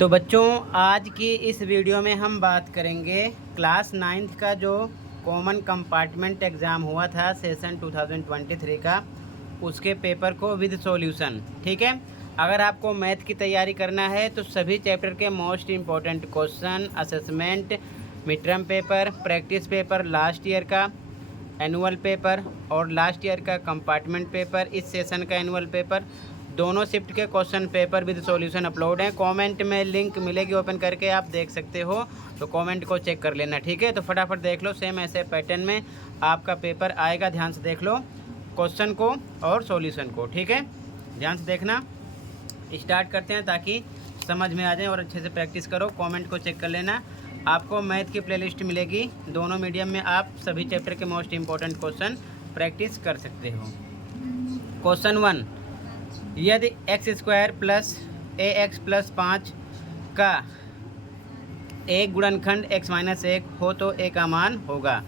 तो बच्चों, आज की इस वीडियो में हम बात करेंगे क्लास 9th का जो कॉमन कंपार्टमेंट एग्ज़ाम हुआ था सेशन 2023 का, उसके पेपर को विद सॉल्यूशन। ठीक है, अगर आपको मैथ की तैयारी करना है तो सभी चैप्टर के most important question, assessment, mid term paper, practice paper, last year का एनुअल पेपर और लास्ट ईयर का कंपार्टमेंट पेपर, इस सेशन का एनुअल पेपर, दोनों शिफ्ट के question paper with solution upload हैं। कमेंट में लिंक मिलेगी, ओपन करके आप देख सकते हो, तो कमेंट को चेक कर लेना। ठीक है, तो फटाफट देख लो, सेम ऐसे पैटर्न में आपका पेपर आएगा। ध्यान से देख लो क्वेश्चन को और सॉल्यूशन को। ठीक है, ध्यान से देखना। स्टार्ट करते हैं ताकि समझ में आ जाए और अच्छे से प्रैक्टिस करो। कमेंट को चेक कर लेना। आपको मैथ की प्लेलिस्ट मिलेगी, दोनों मीडियम में आप सभी चैप्टर के मोस्ट इम्पॉर्टेंट क्वेश्चन प्रैक्टिस कर सकते हो। क्वेश्चन 1, यदि x² प्लस ax प्लस 5 का एक गुणनखंड x-1 हो तो a का मान होगा।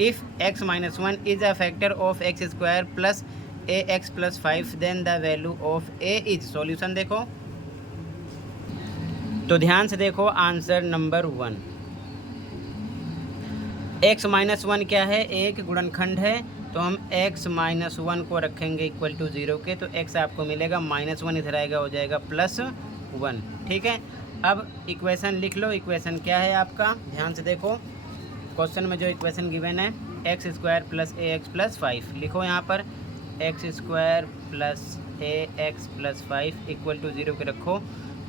If x-1 is a factor of x² plus ax plus 5 then the value of a is. Solution देखो, तो ध्यान से देखो आंसर नंबर 1। x-1 क्या है? एक गुणनखंड है, तो हम x-1 को रखेंगे इक्वल टू 0 के, तो x आपको मिलेगा -1, इधर आएगा हो जाएगा +1। ठीक है, अब इक्वेशन लिख लो। इक्वेशन क्या है आपका? ध्यान से देखो, क्वेश्चन में जो इक्वेशन गिवन है x² प्लस ax प्लस 5, लिखो यहाँ पर x² plus ax plus 5 equal to 0 के रखो।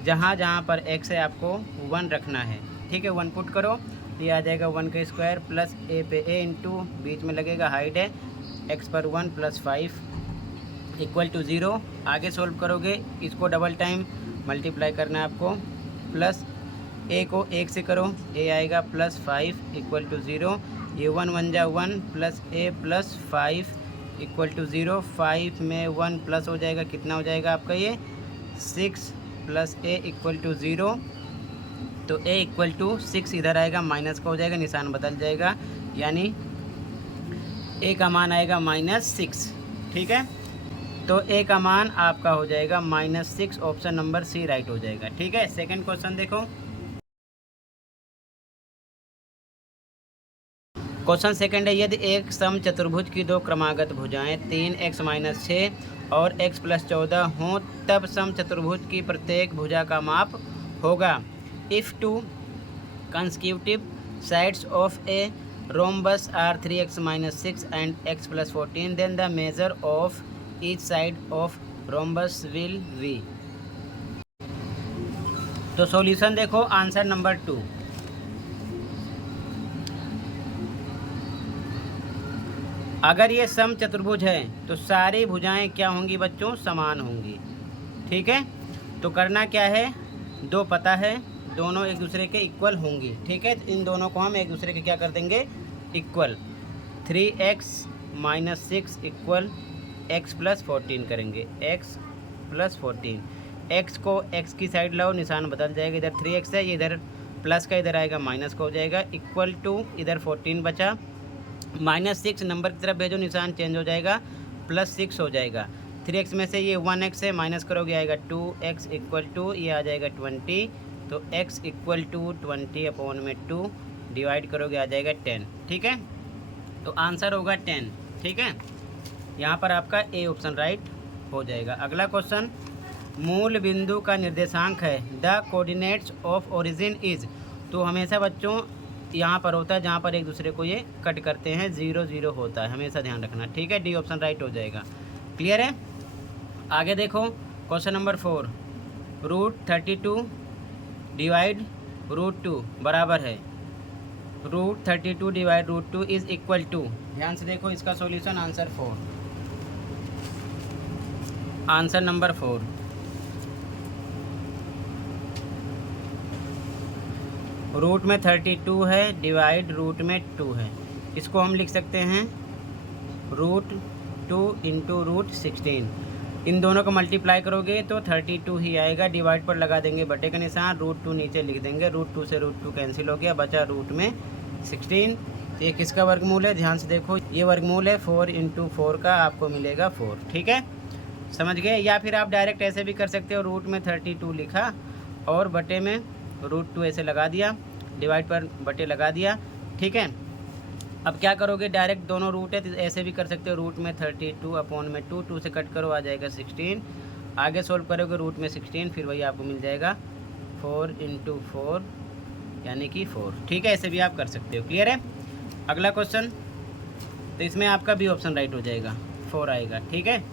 जहाँ जहाँ पर x है आपको 1 रखना है। ठीक है, 1 पुट करो, ये आ जाएगा 1 का स्क्वायर प्लस a पे a इंटू बीच में लगेगा हाइड है x पर 1 प्लस 5 इक्वल टू 0। आगे सोल्व करोगे, इसको डबल टाइम मल्टीप्लाई करना है आपको। प्लस a को 1 से करो, a आएगा प्लस 5 इक्वल टू 0। ये 1 1 जा 1 plus a plus 5 equal to 0। 5 में 1 प्लस हो जाएगा, कितना हो जाएगा आपका ये 6 प्लस a इक्वल टू 0। तो a इक्वल टू 6 इधर आएगा, माइनस का हो जाएगा, निशान बदल जाएगा, यानी a का मान आएगा -6। ठीक है, तो a का मान आपका हो जाएगा -6। ऑप्शन नंबर सी राइट हो जाएगा। ठीक है, सेकंड क्वेश्चन देखो। क्वेश्चन सेकंड है, यदि एक सम चतुर्भुज की दो क्रमागत भुजाएं 3x - 6 और x + 14 हों, तब सम चतुर्भुज की प्रत्येक भुजा का माप होगा। If two consecutive sides of a rhombus are 3x - 6 and x + 14, then the measure of each side of rhombus will be। तो सॉल्यूशन देखो, आंसर नंबर 2। अगर ये सम चतुर्भुज है तो सारी भुजाएं क्या होंगी बच्चों? समान होंगी। ठीक है, तो करना क्या है, दो पता है, दोनों एक दूसरे के इक्वल होंगी। ठीक है, तो इन दोनों को हम एक दूसरे के क्या कर देंगे? इक्वल। 3x - 6 इक्वल x + 14 करेंगे, x + 14। x को x की साइड लाओ, निशान बदल जाएगा, इधर 3x है, ये इधर प्लस का इधर आएगा माइनस का हो जाएगा, इक्वल टू इधर 14 बचा, -6 नंबर की तरफ भेजो, निशान चेंज हो जाएगा, +6 हो जाएगा। 3x में से ये 1x है, माइनस करोगे आएगा 2x इक्वल टू ये आ जाएगा 20। तो x इक्वल टू 20/2 डिवाइड करोगे आ जाएगा 10। ठीक है, तो आंसर होगा 10। ठीक है, यहाँ पर आपका ए ऑप्शन राइट हो जाएगा। अगला क्वेश्चन, मूल बिंदु का निर्देशांक है, the coordinates of origin is. तो हमेशा बच्चों यहाँ पर होता है जहाँ पर एक दूसरे को ये कट करते हैं, 0 0 होता है, हमेशा ध्यान रखना। ठीक है, डी ऑप्शन राइट हो जाएगा। क्लियर है? आगे देखो, क्वेश्चन नंबर 4, √32 डिवाइड √2 बराबर है √32 डिवाइड √2 इज इक्वल टू। ध्यान से देखो इसका solution, answer 4, answer number 4। Root में 32 है, डिवाइड रूट में 2 है, इसको हम लिख सकते हैं √2 इंटू √16। इन दोनों को मल्टीप्लाई करोगे तो 32 ही आएगा, डिवाइड पर लगा देंगे बटे का निशान, √2 नीचे लिख देंगे, √2 से √2 कैंसिल हो गया, बचा रूट में 16। तो ये किसका वर्गमूल है? ध्यान से देखो, ये वर्गमूल है 4 × 4 का, आपको मिलेगा 4। ठीक है, समझ गए? या फिर आप डायरेक्ट ऐसे भी कर सकते हो, रूट में 32 लिखा और बटे में √2 ऐसे लगा दिया, डिवाइड पर बटे लगा दिया। ठीक है, अब क्या करोगे, डायरेक्ट दोनों रूट है तो ऐसे भी कर सकते हो, रूट में 32 अपॉन में 2 से कट करो, आ जाएगा 16। आगे सोल्व करोगे रूट में 16, फिर वही आपको मिल जाएगा 4 × 4 यानी कि 4। ठीक है, ऐसे भी आप कर सकते हो। क्लियर है। अगला क्वेश्चन, तो इसमें आपका भी ऑप्शन राइट हो जाएगा, 4 आएगा। ठीक है,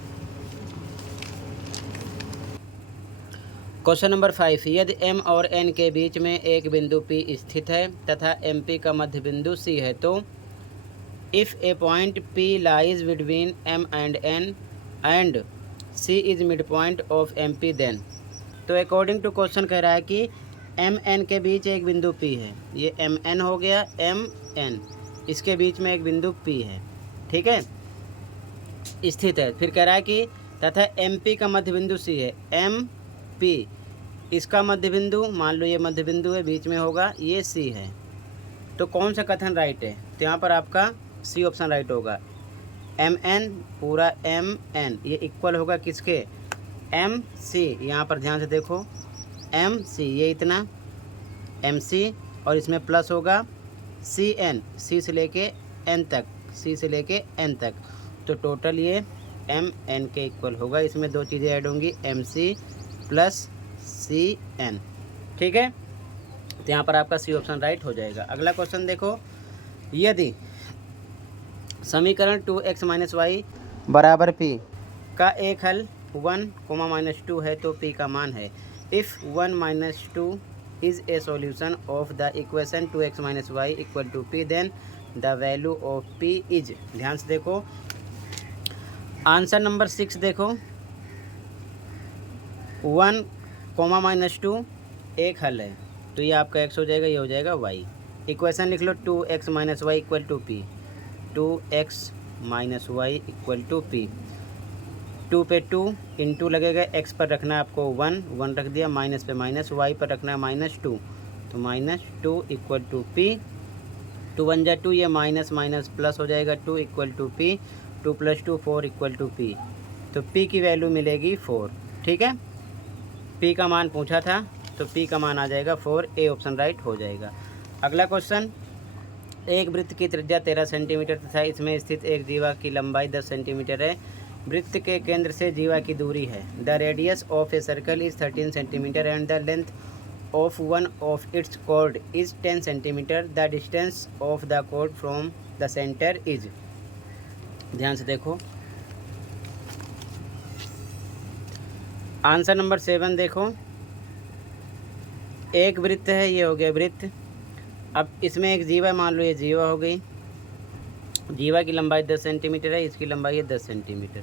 क्वेश्चन नंबर 5, यदि M और N के बीच में एक बिंदु P स्थित है तथा MP का मध्य बिंदु C है, तो if a point P lies between M and N and C is mid point of MP then. तो अकॉर्डिंग टू क्वेश्चन कह रहा है कि MN के बीच एक बिंदु P है, ये MN हो गया, MN इसके बीच में एक बिंदु P है। ठीक है, स्थित है। फिर कह रहा है कि तथा MP का मध्य बिंदु C है, MP इसका मध्य बिंदु, मान लो ये मध्य बिंदु है, बीच में होगा, ये C है। तो कौन सा कथन राइट है, तो यहाँ पर आपका C ऑप्शन राइट होगा। MN पूरा MN ये इक्वल होगा किसके, MC। यहाँ पर ध्यान से देखो, MC ये इतना MC और इसमें प्लस होगा CN, C से लेके N तक, C से लेके N तक, तो टोटल ये MN के इक्वल होगा। इसमें दो चीज़ें ऐड होंगी, MC प्लस CN। ठीक है, तो यहाँ पर आपका C ऑप्शन राइट हो जाएगा। अगला क्वेश्चन देखो, यदि समीकरण 2x - y बराबर P का एक हल 1, -2 है तो P का मान है। If 1 - 2 is a solution of the equation 2x - y = P, then the value of P is. ध्यान से देखो, आंसर नंबर 6 देखो, 1, -2 एक हल है, तो ये आपका x हो जाएगा, ये हो जाएगा y। इक्वेशन लिख लो, 2x - y = P, 2x - y = P। 2 पे 2 इंटू लगेगा, x पर रखना है आपको 1 रख दिया, माइनस पे माइनस, y पर रखना है -2, तो -2 = P। 2 1 जा 2, ये माइनस माइनस प्लस हो जाएगा, 2 = P, 2 + 2 4 = P। तो P की वैल्यू मिलेगी 4। ठीक है, P का मान पूछा था, तो P का मान आ जाएगा 4, ए ऑप्शन राइट हो जाएगा। अगला क्वेश्चन, एक वृत्त की त्रिज्या 13 सेंटीमीटर तथा इसमें स्थित एक जीवा की लंबाई 10 सेंटीमीटर है। वृत्त के केंद्र से जीवा की दूरी है, the radius of a circle is 13 centimetre and the length of one of its chord is 10 centimetre. The distance of the chord from the centre is. ध्यान से देखो, आंसर नंबर 7 देखो, एक वृत्त है, ये हो गया वृत्त। अब इसमें एक जीवा, मान लो ये जीवा हो गई, जीवा की लंबाई 10 सेंटीमीटर है, इसकी लंबाई है 10 सेंटीमीटर।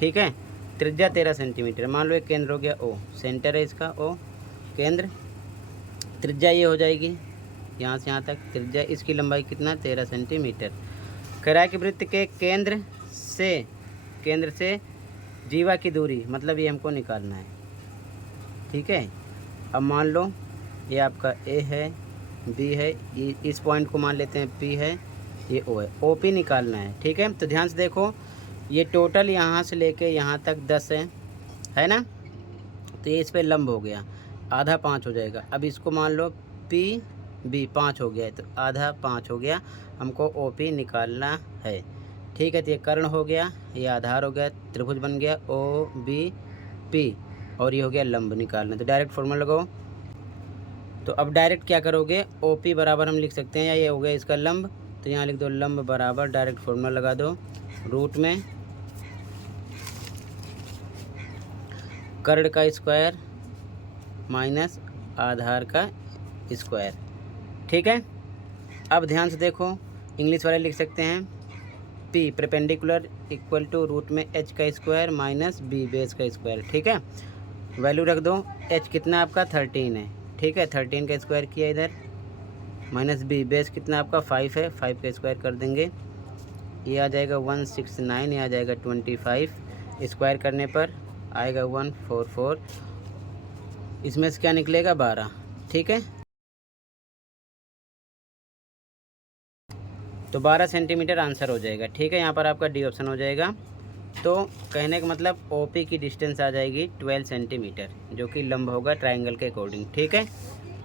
ठीक है, त्रिज्या 13 सेंटीमीटर, मान लो एक केंद्र हो गया O, सेंटर है इसका O केंद्र, त्रिज्या ये हो जाएगी यहाँ से यहाँ तक, त्रिज्या इसकी लंबाई कितना, 13 सेंटीमीटर। कह रहा है कि वृत्त के केंद्र से जीवा की दूरी, मतलब ये हमको निकालना है। ठीक है, अब मान लो ये आपका A है, B है, इस पॉइंट को मान लेते हैं P है, ये O है, OP निकालना है। ठीक है, तो ध्यान से देखो, ये टोटल यहाँ से लेके यहाँ तक 10 है ना, तो ये इस पर लंब हो गया, आधा 5 हो जाएगा। अब इसको मान लो PB 5 हो गया है, तो आधा 5 हो गया, हमको OP निकालना है। ठीक है, तो ये कर्ण हो गया, ये आधार हो गया, त्रिभुज बन गया OBP, और ये हो गया लंब निकालना। तो डायरेक्ट फॉर्मूला लगाओ, तो अब डायरेक्ट क्या करोगे, OP बराबर हम लिख सकते हैं, या ये हो गया इसका लंब, तो यहाँ लिख दो लंब बराबर, डायरेक्ट फॉर्मूला लगा दो, रूट में कर्ण का स्क्वायर माइनस आधार का स्क्वायर। ठीक है, अब ध्यान से देखो, इंग्लिश वाले लिख सकते हैं P परपेंडिकुलर = रूट में h का स्क्वायर माइनस B बेस का स्क्वायर। ठीक है, वैल्यू रख दो, h कितना आपका 13 है। ठीक है, 13 का स्क्वायर किया इधर, माइनस B बेस कितना आपका 5 है, 5 का स्क्वायर कर देंगे, ये आ जाएगा 169, ये आ जाएगा 25, स्क्वायर करने पर आएगा 144, इसमें से क्या निकलेगा 12। ठीक है, तो 12 सेंटीमीटर आंसर हो जाएगा। ठीक है, यहाँ पर आपका डी ऑप्शन हो जाएगा। तो कहने का मतलब OP की डिस्टेंस आ जाएगी 12 सेंटीमीटर, जो कि लंब होगा ट्राइंगल के अकॉर्डिंग। ठीक है,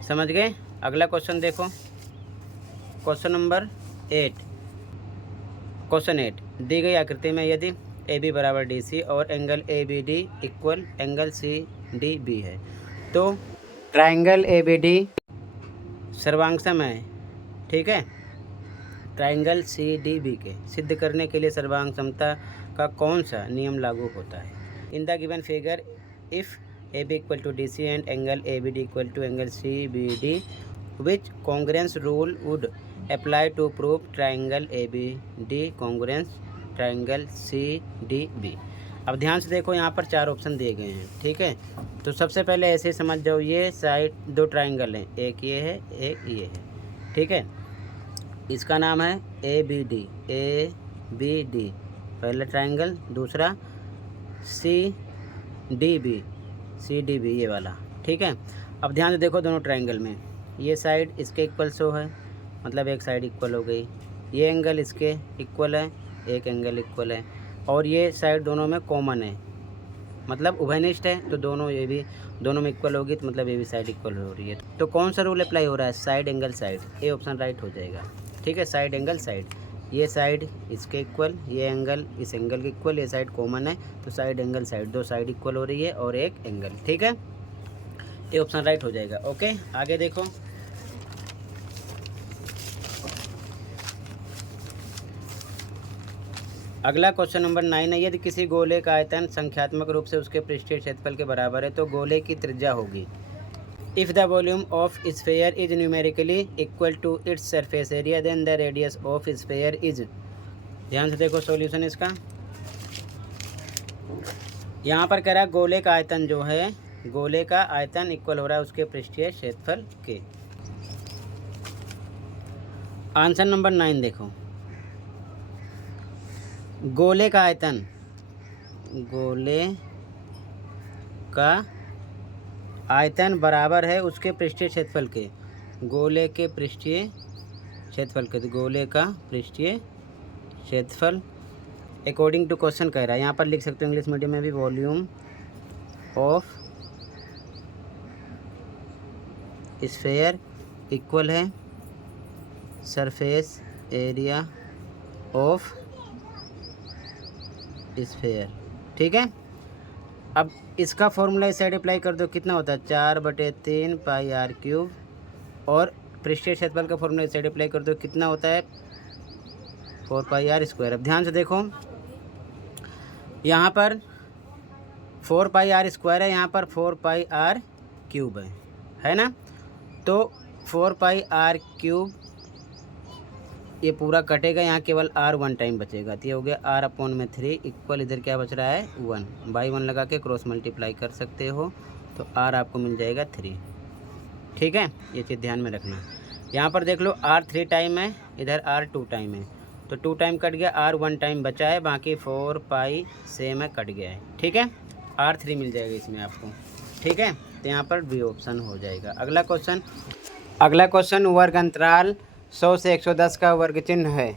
समझ गए। अगला क्वेश्चन देखो, क्वेश्चन नंबर 8। क्वेश्चन 8, दी गई आकृति में यदि AB बराबर DC और angle ABD equal angle CDB है, तो ट्राइंगल ABD सर्वांगसम है। ठीक है, ट्राइंगल CDB के सिद्ध करने के लिए सर्वांग समता का कौन सा नियम लागू होता है? In the given figure if AB equal to DC and angle ABD equal to angle CBD, which congruence rule would apply to prove triangle ABD congruence triangle CDB। अब ध्यान से देखो, यहाँ पर 4 ऑप्शन दिए गए हैं। ठीक है, तो सबसे पहले ऐसे ही समझ जाओ, ये साइड 2 ट्राइंगल हैं, एक ये है एक ये है। ठीक है, इसका नाम है ABD पहला ट्राइंगल, दूसरा CDB ये वाला। ठीक है, अब ध्यान से देखो, दोनों ट्राइंगल में ये साइड इसके इक्वल शो है, मतलब एक साइड इक्वल हो गई। ये एंगल इसके इक्वल है, एक एंगल इक्वल है, और ये साइड दोनों में कॉमन है, मतलब उभयनिष्ठ है, तो दोनों ये भी दोनों में इक्वल होगी, तो मतलब ये भी साइड इक्वल हो रही है। तो कौन सा रूल अप्लाई हो रहा है? Side angle side. A option right हो जाएगा। ठीक है, साइड एंगल साइड, ये साइड इसके इक्वल, ये एंगल इस एंगल के इक्वल, ये साइड कॉमन है, तो side angle side, 2 side equal हो रही है और एक एंगल। ठीक है, ये ऑप्शन राइट हो जाएगा। ओके, आगे देखो, अगला क्वेश्चन नंबर 9 है, यदि किसी गोले का आयतन संख्यात्मक रूप से उसके पृष्ठीय क्षेत्रफल के बराबर है, तो गोले की त्रिज्या होगी। If the volume of sphere is numerically equal to its surface area, then the radius of sphere is. ध्यान से देखो सॉल्यूशन इसका, यहाँ पर कह रहा है गोले का आयतन जो है, गोले का आयतन इक्वल हो रहा है उसके पृष्ठीय क्षेत्रफल के। आंसर नंबर 9 देखो, गोले का आयतन, गोले का आयतन बराबर है उसके पृष्ठीय क्षेत्रफल के, गोले के पृष्ठीय क्षेत्रफल के, तो गोले का पृष्ठीय क्षेत्रफल अकॉर्डिंग टू क्वेश्चन कह रहा है। यहाँ पर लिख सकते हो इंग्लिश मीडियम में भी, वॉल्यूम ऑफ स्फीयर इक्वल है सरफेस एरिया ऑफ स्फीयर। ठीक है, अब इसका फॉर्मूला इस साइड अप्लाई कर दो, कितना होता है 4/3 पाई r क्यूब, और पृष्ठीय क्षेत्रफल का फॉर्मूला इस साइड अप्लाई कर दो, कितना होता है 4 पाई r स्क्वायर। अब ध्यान से देखो, यहाँ पर 4 पाई r स्क्वायर है, यहाँ पर 4 पाई r क्यूब है ना, तो 4 पाई r क्यूब ये पूरा कटेगा, यहाँ केवल r 1 टाइम बचेगा, तो ये हो गया r/3 इक्वल, इधर क्या बच रहा है 1, बाई 1 लगा के क्रॉस मल्टीप्लाई कर सकते हो, तो r आपको मिल जाएगा 3। ठीक है, ये चीज़ ध्यान में रखना। यहाँ पर देख लो r 3 टाइम है, इधर r 2 टाइम है, तो 2 टाइम कट गया, r 1 टाइम बचा है, बाकी 4 पाई सेम है, कट गया है। ठीक है, r 3 मिल जाएगा इसमें आपको। ठीक है, तो यहाँ पर बी ऑप्शन हो जाएगा। अगला क्वेश्चन वर्ग अंतराल 100 से 110 का वर्ग चिन्ह है।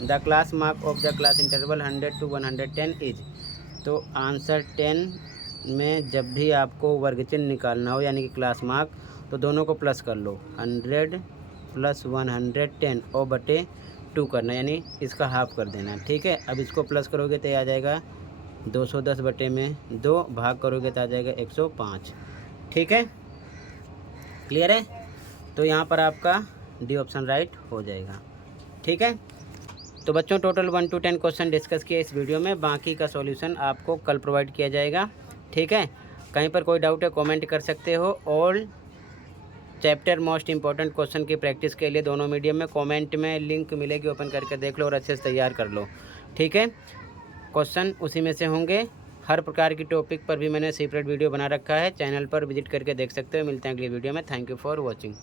The class mark of the class interval 100 to 110 is. तो आंसर 10 में जब भी आपको वर्ग चिन्ह निकालना हो, यानी कि क्लास मार्क, तो दोनों को प्लस कर लो, 100 + 110 और बटे 2 करना, यानी इसका हाफ कर देना। ठीक है, अब इसको प्लस करोगे तो आ जाएगा 210 बटे में 2, भाग करोगे तो आ जाएगा 105। ठीक है, क्लियर है, तो यहाँ पर आपका डी ऑप्शन राइट हो जाएगा। ठीक है, तो बच्चों टोटल 1 to 10 क्वेश्चन डिस्कस किया इस वीडियो में, बाकी का सॉल्यूशन आपको कल प्रोवाइड किया जाएगा। ठीक है, कहीं पर कोई डाउट है कमेंट कर सकते हो। All chapter most important question की प्रैक्टिस के लिए दोनों मीडियम में कमेंट में लिंक मिलेगी, ओपन करके देख लो और अच्छे से तैयार कर लो। ठीक है, क्वेश्चन उसी में से होंगे। हर प्रकार की टॉपिक पर भी मैंने सेपरेट वीडियो बना रखा है, चैनल पर विजिट करके देख सकते हो। मिलते हैं अगली वीडियो में। Thank you for watching.